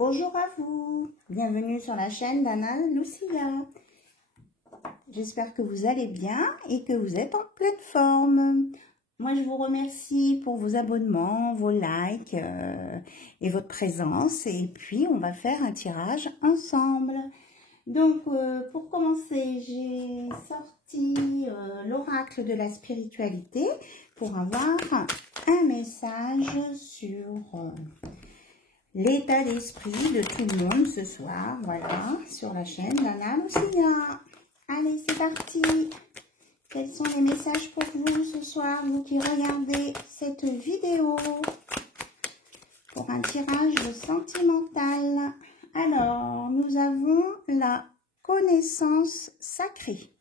Bonjour à vous, bienvenue sur la chaîne d'Anna Lucia. J'espère que vous allez bien et que vous êtes en pleine forme. Moi, je vous remercie pour vos abonnements, vos likes et votre présence. Et puis, on va faire un tirage ensemble. Donc, pour commencer, j'ai sorti l'oracle de la spiritualité pour avoir un message sur l'état d'esprit de tout le monde ce soir. Voilà, sur la chaîne d'Anna Lucia. Allez, c'est parti. Quels sont les messages pour vous ce soir, vous qui regardez cette vidéo pour un tirage sentimental? Alors, nous avons la connaissance sacrée.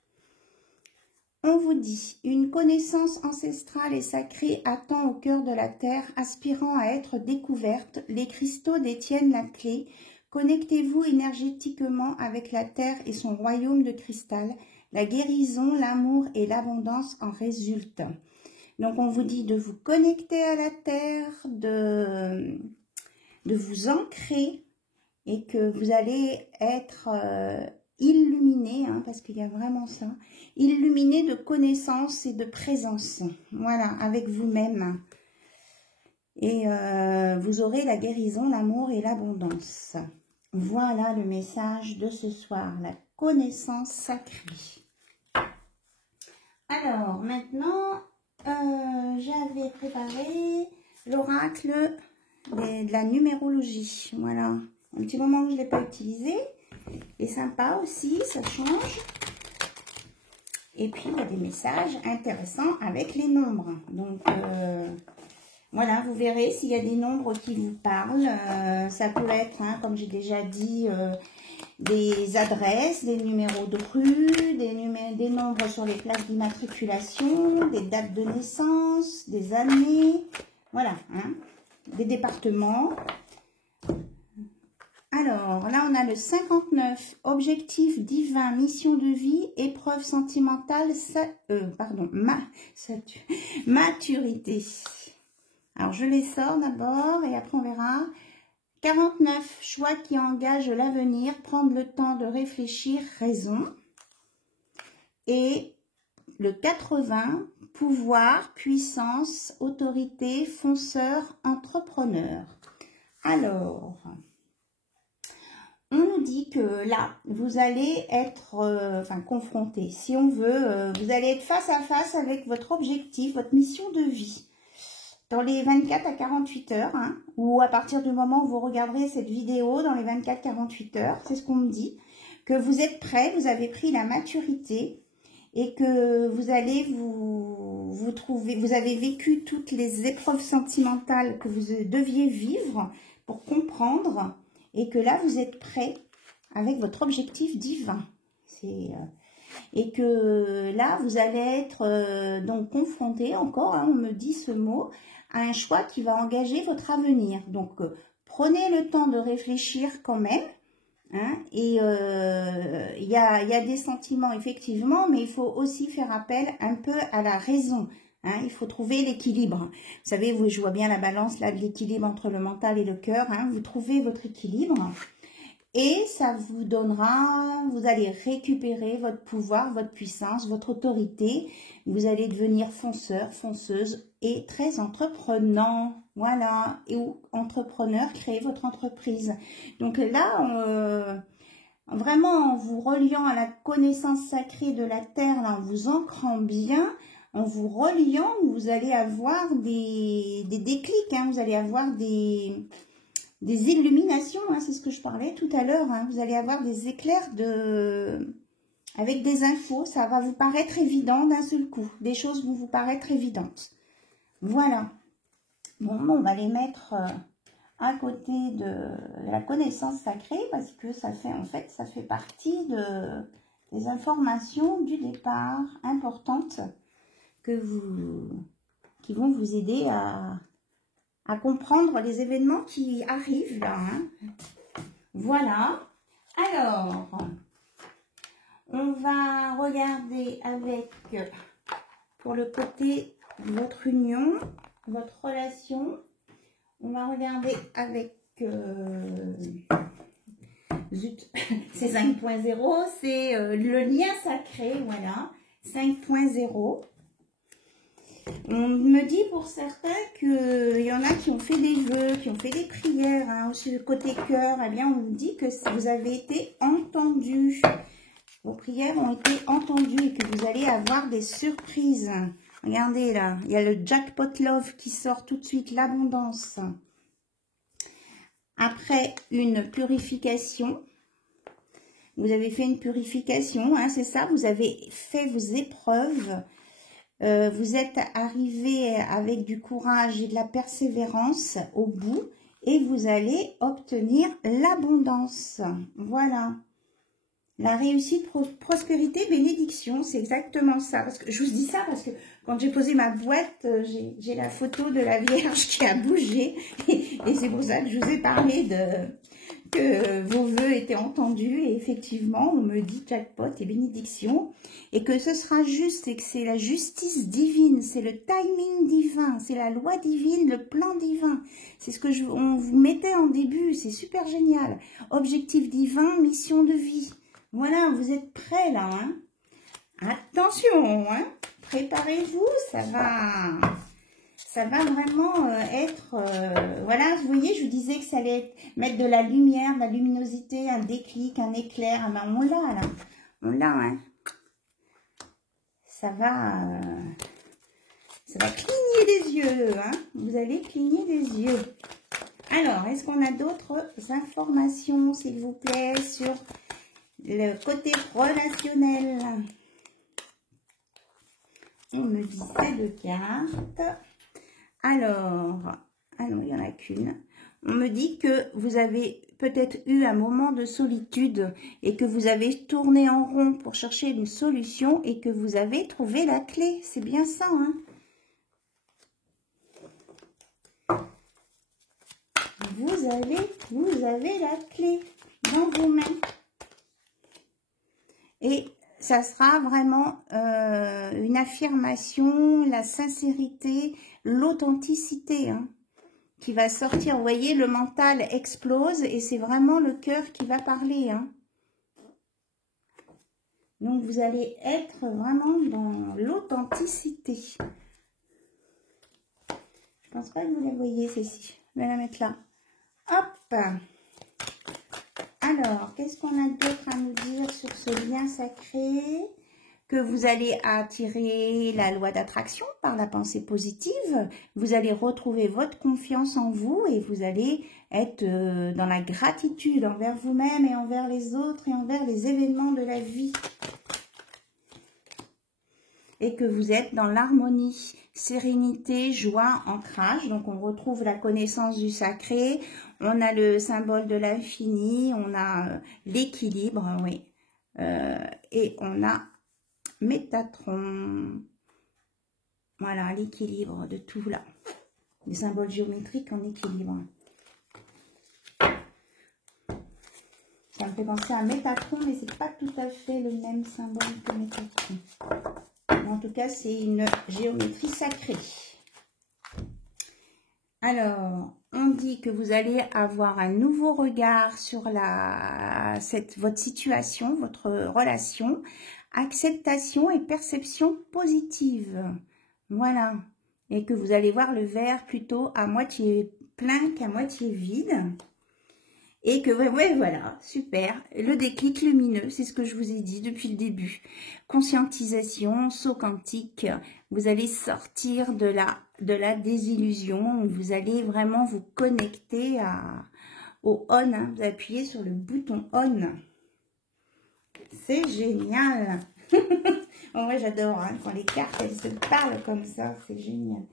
On vous dit, une connaissance ancestrale et sacrée attend au cœur de la terre, aspirant à être découverte. Les cristaux détiennent la clé. Connectez-vous énergétiquement avec la terre et son royaume de cristal. La guérison, l'amour et l'abondance en résultent. Donc, on vous dit de vous connecter à la terre, de vous ancrer et que vous allez être illuminé, hein, parce qu'il y a vraiment ça, illuminé de connaissances et de présence, voilà, avec vous-même. Et vous aurez la guérison, l'amour et l'abondance. Voilà le message de ce soir, la connaissance sacrée. Alors, maintenant, j'avais préparé l'oracle de la numérologie. Voilà, un petit moment que je ne l'ai pas utilisé. Et sympa aussi, ça change. Et puis, il y a des messages intéressants avec les nombres. Donc, voilà, vous verrez s'il y a des nombres qui vous parlent. Ça peut être, hein, comme j'ai déjà dit, des adresses, des numéros de rue, des nombres sur les plaques d'immatriculation, des dates de naissance, des années, voilà, hein, des départements. Alors, là, on a le 59, objectif divin, mission de vie, épreuve sentimentale, maturité. Alors, je les sors d'abord et après, on verra. 49, choix qui engage l'avenir, prendre le temps de réfléchir, raison. Et le 80, pouvoir, puissance, autorité, fonceur, entrepreneur. Alors, on nous dit que là, vous allez être confronté, si on veut, vous allez être face à face avec votre objectif, votre mission de vie. Dans les 24 à 48 heures, hein, ou à partir du moment où vous regarderez cette vidéo, dans les 24-48 heures, c'est ce qu'on me dit, que vous êtes prêt, vous avez pris la maturité et que vous allez vous trouver, vous avez vécu toutes les épreuves sentimentales que vous deviez vivre pour comprendre et que là, vous êtes prêt avec votre objectif divin. Et que là, vous allez être donc confronté, encore, hein, on me dit ce mot, à un choix qui va engager votre avenir. Donc, prenez le temps de réfléchir quand même. Hein, et il y a des sentiments, effectivement, mais il faut aussi faire appel un peu à la raison. Hein, il faut trouver l'équilibre. Vous savez, je vois bien la balance là de l'équilibre entre le mental et le cœur. Hein, vous trouvez votre équilibre. Et ça vous donnera, vous allez récupérer votre pouvoir, votre puissance, votre autorité. Vous allez devenir fonceur, fonceuse et très entreprenant. Voilà. Et entrepreneur, créez votre entreprise. Donc là, vraiment en vous reliant à la connaissance sacrée de la terre, là, en vous ancrant bien, en vous reliant, vous allez avoir des déclics. Hein, vous allez avoir des illuminations, hein, c'est ce que je parlais tout à l'heure, hein, vous allez avoir des éclairs avec des infos, ça va vous paraître évident d'un seul coup, des choses vont vous paraître évidentes. Voilà. Bon, on va les mettre à côté de la connaissance sacrée parce que ça fait, en fait, ça fait partie des informations du départ importantes qui vont vous aider à comprendre les événements qui arrivent là. Hein. Voilà. Alors, on va regarder avec, pour le côté de votre union, votre relation, on va regarder avec zut, c'est 5.0, c'est le lien sacré, voilà, 5.0. On me dit pour certains qu'il y en a qui ont fait des vœux, qui ont fait des prières, hein, aussi le côté cœur, eh bien on vous dit que vous avez été entendus. Vos prières ont été entendues et que vous allez avoir des surprises. Regardez là, il y a le jackpot love qui sort tout de suite, l'abondance. Après une purification, vous avez fait une purification, hein, c'est ça, vous avez fait vos épreuves. Vous êtes arrivé avec du courage et de la persévérance au bout et vous allez obtenir l'abondance. Voilà. La réussite, prospérité, bénédiction, c'est exactement ça. Parce que je vous dis ça parce que quand j'ai posé ma boîte, j'ai la photo de la Vierge qui a bougé. Et c'est pour ça que je vous ai parlé que vos vœux étaient entendus. Et effectivement, on me dit jackpot et bénédiction. Et que ce sera juste et que c'est la justice divine, c'est le timing divin, c'est la loi divine, le plan divin. C'est ce que on vous mettait en début, c'est super génial. Objectif divin, mission de vie. Voilà, vous êtes prêts là, hein? Attention, hein? Préparez-vous, ça va vraiment être... voilà, vous voyez, je vous disais que ça allait mettre de la lumière, de la luminosité, un déclic, un éclair. Ah ben, on l'a là, on l'a, hein? Ça va cligner des yeux, hein? Vous allez cligner des yeux. Alors, est-ce qu'on a d'autres informations, s'il vous plaît, sur le côté relationnel? On me dit ces deux cartes. Alors, ah non, il n'y en a qu'une. On me dit que vous avez peut-être eu un moment de solitude et que vous avez tourné en rond pour chercher une solution et que vous avez trouvé la clé. C'est bien ça, hein? Vous avez la clé dans vos mains. Et ça sera vraiment une affirmation, la sincérité, l'authenticité, hein, qui va sortir. Vous voyez, le mental explose et c'est vraiment le cœur qui va parler, hein. Donc, vous allez être vraiment dans l'authenticité. Je pense pas que vous la voyez, celle-ci. Je vais la mettre là. Hop! Alors, qu'est-ce qu'on a d'autre à nous dire sur ce lien sacré? Que vous allez attirer la loi d'attraction par la pensée positive. Vous allez retrouver votre confiance en vous et vous allez être dans la gratitude envers vous-même et envers les autres et envers les événements de la vie. Et que vous êtes dans l'harmonie, sérénité, joie, ancrage. Donc, on retrouve la connaissance du sacré. On a le symbole de l'infini. On a l'équilibre, oui. Et on a Métatron. Voilà, l'équilibre de tout là. Les symboles géométriques en équilibre. Ça me fait penser à Métatron, mais c'est pas tout à fait le même symbole que Métatron. En tout cas, c'est une géométrie sacrée. Alors, on dit que vous allez avoir un nouveau regard sur votre situation, votre relation, acceptation et perception positive. Voilà. Et que vous allez voir le verre plutôt à moitié plein qu'à moitié vide. Et que, ouais, voilà, super. Le déclic lumineux, c'est ce que je vous ai dit depuis le début. Conscientisation, saut quantique. Vous allez sortir de la désillusion. Vous allez vraiment vous connecter au on. Hein. Vous appuyez sur le bouton on. C'est génial. En vrai, j'adore hein, quand les cartes, elles se parlent comme ça. C'est génial.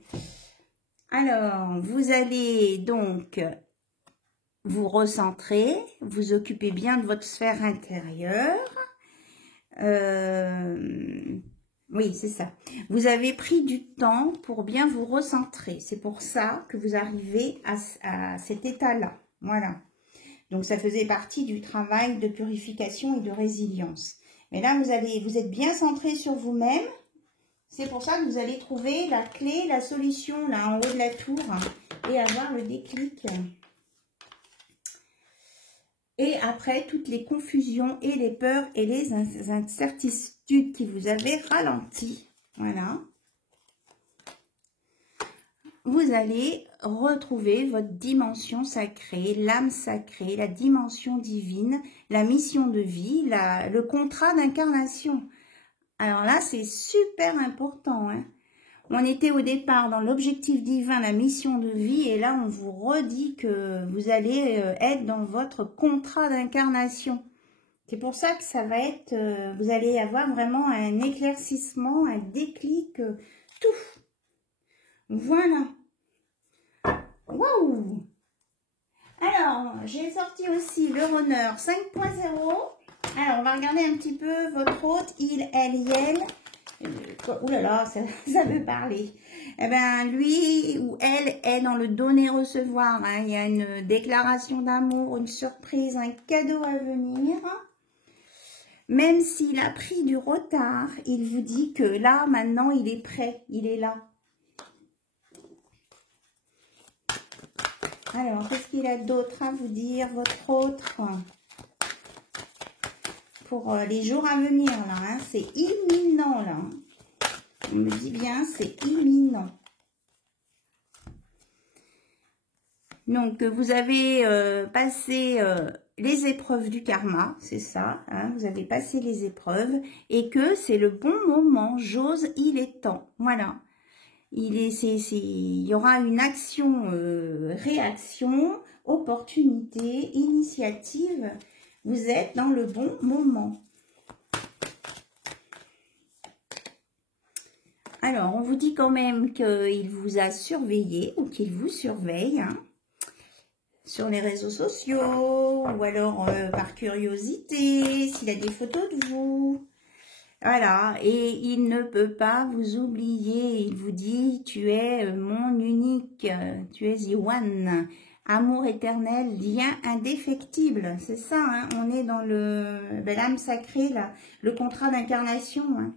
Alors, vous allez donc vous recentrer, vous occupez bien de votre sphère intérieure. Oui, c'est ça. Vous avez pris du temps pour bien vous recentrer. C'est pour ça que vous arrivez à cet état-là. Voilà. Donc, ça faisait partie du travail de purification et de résilience. Mais là, vous êtes bien centré sur vous-même. C'est pour ça que vous allez trouver la clé, la solution, là, en haut de la tour, et avoir le déclic. Et après, toutes les confusions et les peurs et les incertitudes qui vous avaient ralenti. Voilà. Vous allez retrouver votre dimension sacrée, l'âme sacrée, la dimension divine, la mission de vie, le contrat d'incarnation. Alors là, c'est super important. Hein. On était au départ dans l'objectif divin, la mission de vie, et là, on vous redit que vous allez être dans votre contrat d'incarnation. C'est pour ça que ça va être, vous allez avoir vraiment un éclaircissement, un déclic, tout. Voilà. Waouh! Alors, j'ai sorti aussi le runner 5.0. Alors, on va regarder un petit peu votre hôte, il, elle, yel. Ouh là là, ça veut parler. Eh bien, lui ou elle est dans le donner-recevoir. Hein. Il y a une déclaration d'amour, une surprise, un cadeau à venir. Même s'il a pris du retard, il vous dit que là, maintenant, il est prêt. Il est là. Alors, qu'est-ce qu'il a d'autre à vous dire, votre autre? Pour les jours à venir, là, hein, c'est imminent, là. On me dit bien, c'est imminent. Donc, vous avez passé les épreuves du karma, c'est ça, hein, vous avez passé les épreuves, et que c'est le bon moment, j'ose, il est temps, voilà. Il y aura une action, réaction, opportunité, initiative. Vous êtes dans le bon moment. Alors, on vous dit quand même qu'il vous a surveillé ou qu'il vous surveille hein, sur les réseaux sociaux ou alors par curiosité, s'il a des photos de vous. Voilà, et il ne peut pas vous oublier. Il vous dit, tu es mon unique, tu es the one. Amour éternel, lien indéfectible. C'est ça, hein, on est dans l'âme sacrée, là, le contrat d'incarnation. Hein.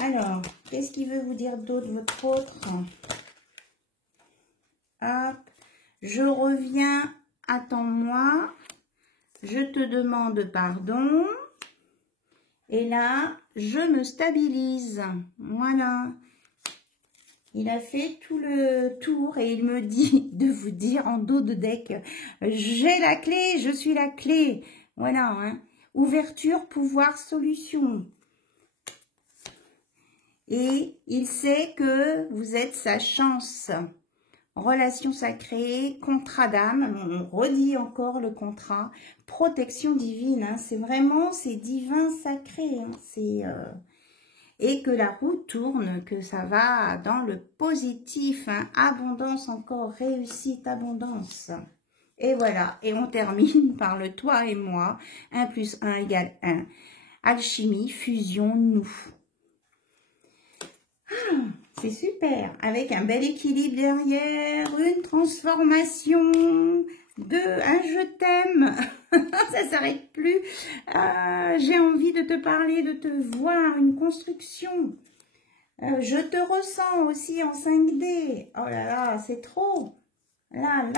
Alors, qu'est-ce qu'il veut vous dire d'autre, votre autre? Hop, je reviens, attends-moi, je te demande pardon. Et là, je me stabilise. Voilà. Il a fait tout le tour et il me dit de vous dire en dos de deck, j'ai la clé, je suis la clé. Voilà. Hein. Ouverture, pouvoir, solution. Et il sait que vous êtes sa chance. Relation sacrée, contrat d'âme, on redit encore le contrat, protection divine, hein, c'est vraiment, c'est divin sacré, hein, et que la roue tourne, que ça va dans le positif, hein, abondance encore, réussite, abondance. Et voilà, et on termine par le toi et moi, 1 + 1 = 1, alchimie, fusion, nous. C'est super, avec un bel équilibre derrière, une transformation, un je t'aime, ça s'arrête plus, j'ai envie de te parler, de te voir, une construction, je te ressens aussi en 5D, oh là là, c'est trop, là,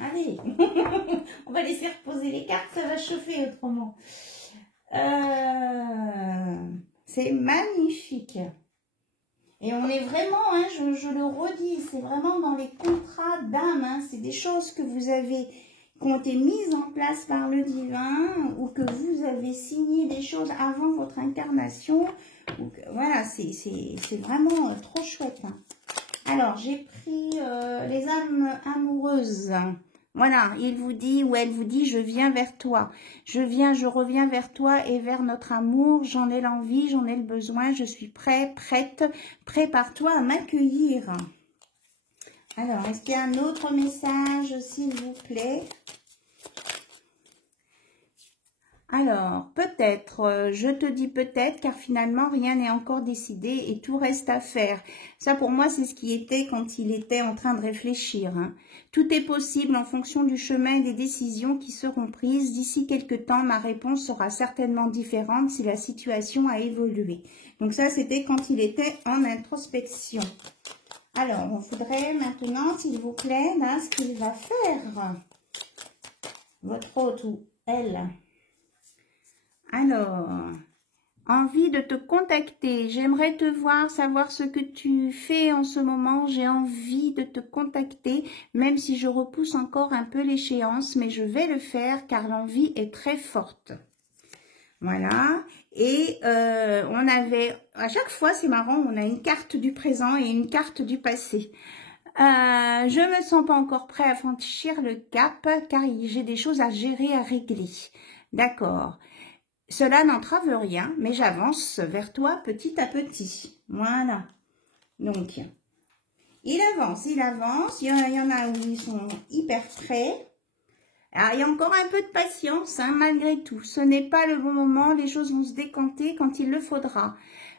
allez, on va laisser reposer les cartes, ça va chauffer autrement, c'est magnifique. Et on est vraiment, hein, je le redis, c'est vraiment dans les contrats d'âme, hein, c'est des choses que vous avez, qui ont été mises en place par le divin, ou que vous avez signé des choses avant votre incarnation, ou que, voilà, c'est vraiment trop chouette. Hein. Alors, j'ai pris les âmes amoureuses. Voilà, il vous dit ou elle vous dit, je viens vers toi. Je reviens vers toi et vers notre amour. J'en ai l'envie, j'en ai le besoin. Je suis prêt, prête. Prépare-toi à m'accueillir. Alors, est-ce qu'il y a un autre message, s'il vous plaît? Alors, peut-être, je te dis peut-être, car finalement, rien n'est encore décidé et tout reste à faire. Ça, pour moi, c'est ce qui était quand il était en train de réfléchir. Hein. Tout est possible en fonction du chemin et des décisions qui seront prises. D'ici quelques temps, ma réponse sera certainement différente si la situation a évolué. Donc ça, c'était quand il était en introspection. Alors, on voudrait maintenant, s'il vous plaît, là, ce qu'il va faire. votre hôte ou elle. Alors, envie de te contacter. J'aimerais te voir, savoir ce que tu fais en ce moment. J'ai envie de te contacter, même si je repousse encore un peu l'échéance, mais je vais le faire car l'envie est très forte. Voilà. Et on avait, à chaque fois, c'est marrant, on a une carte du présent et une carte du passé. Je me sens pas encore prêt à franchir le cap car j'ai des choses à gérer, à régler. D'accord. Cela n'entrave rien, mais j'avance vers toi petit à petit. Voilà. Donc, il avance, il avance. Il y en a où ils sont hyper prêts. Alors, il y a encore un peu de patience, hein, malgré tout. Ce n'est pas le bon moment. Les choses vont se décanter quand il le faudra.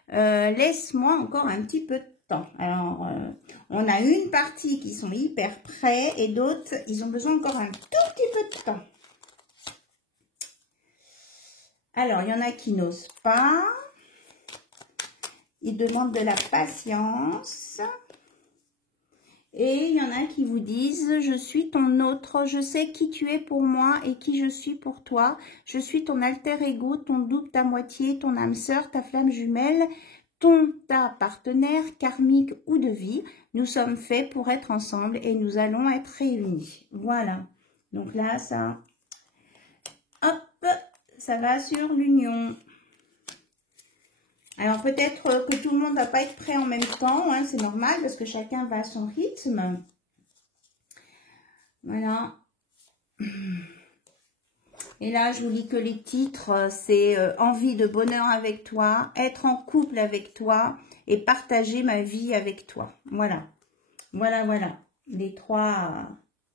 Laisse-moi encore un petit peu de temps. Alors, on a une partie qui sont hyper prêts et d'autres, ils ont besoin encore un tout petit peu de temps. Alors, il y en a qui n'osent pas. Ils demandent de la patience. Et il y en a qui vous disent, je suis ton autre, je sais qui tu es pour moi et qui je suis pour toi. Je suis ton alter ego, ton double, ta moitié, ton âme sœur, ta flamme jumelle, ta partenaire karmique ou de vie. Nous sommes faits pour être ensemble et nous allons être réunis. Voilà. Donc là, ça, hop, ça va sur l'union. Alors peut-être que tout le monde ne va pas être prêt en même temps, hein, c'est normal parce que chacun va à son rythme. Voilà. Et là, je vous lis que les titres, c'est envie de bonheur avec toi, être en couple avec toi et partager ma vie avec toi. Voilà. Voilà, voilà. Les trois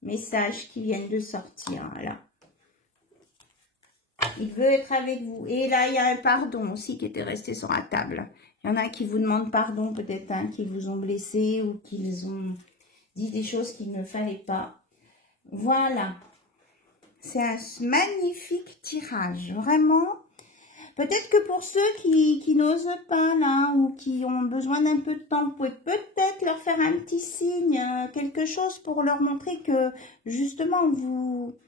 messages qui viennent de sortir. Voilà. Il veut être avec vous. Et là, il y a un pardon aussi qui était resté sur la table. Il y en a qui vous demandent pardon, peut-être, hein, qui vous ont blessé ou qu'ils ont dit des choses qu'il ne fallait pas. Voilà. C'est un magnifique tirage. Vraiment. Peut-être que pour ceux qui n'osent pas, là, ou qui ont besoin d'un peu de temps, vous pouvez peut-être leur faire un petit signe, quelque chose pour leur montrer que, justement, vous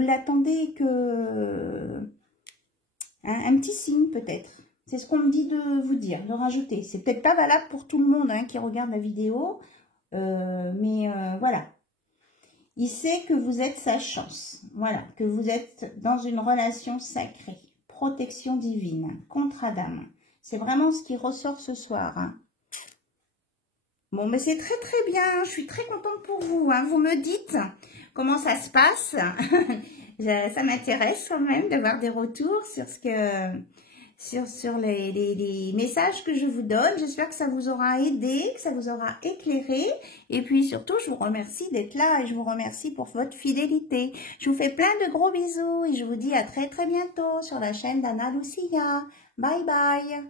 l'attendez, un petit signe peut-être. C'est ce qu'on me dit de vous dire, de rajouter. C'est peut-être pas valable pour tout le monde, hein, qui regarde la vidéo, mais voilà. Il sait que vous êtes sa chance, voilà, que vous êtes dans une relation sacrée, protection divine, contrat d'âme. C'est vraiment ce qui ressort ce soir, hein. Bon, mais c'est très très bien, je suis très contente pour vous, hein. Vous me dites comment ça se passe. Ça m'intéresse quand même d'avoir des retours sur ce que sur les messages que je vous donne. J'espère que ça vous aura aidé, que ça vous aura éclairé. Et puis surtout, je vous remercie d'être là et je vous remercie pour votre fidélité. Je vous fais plein de gros bisous et je vous dis à très très bientôt sur la chaîne d'Anna Lucia. Bye bye.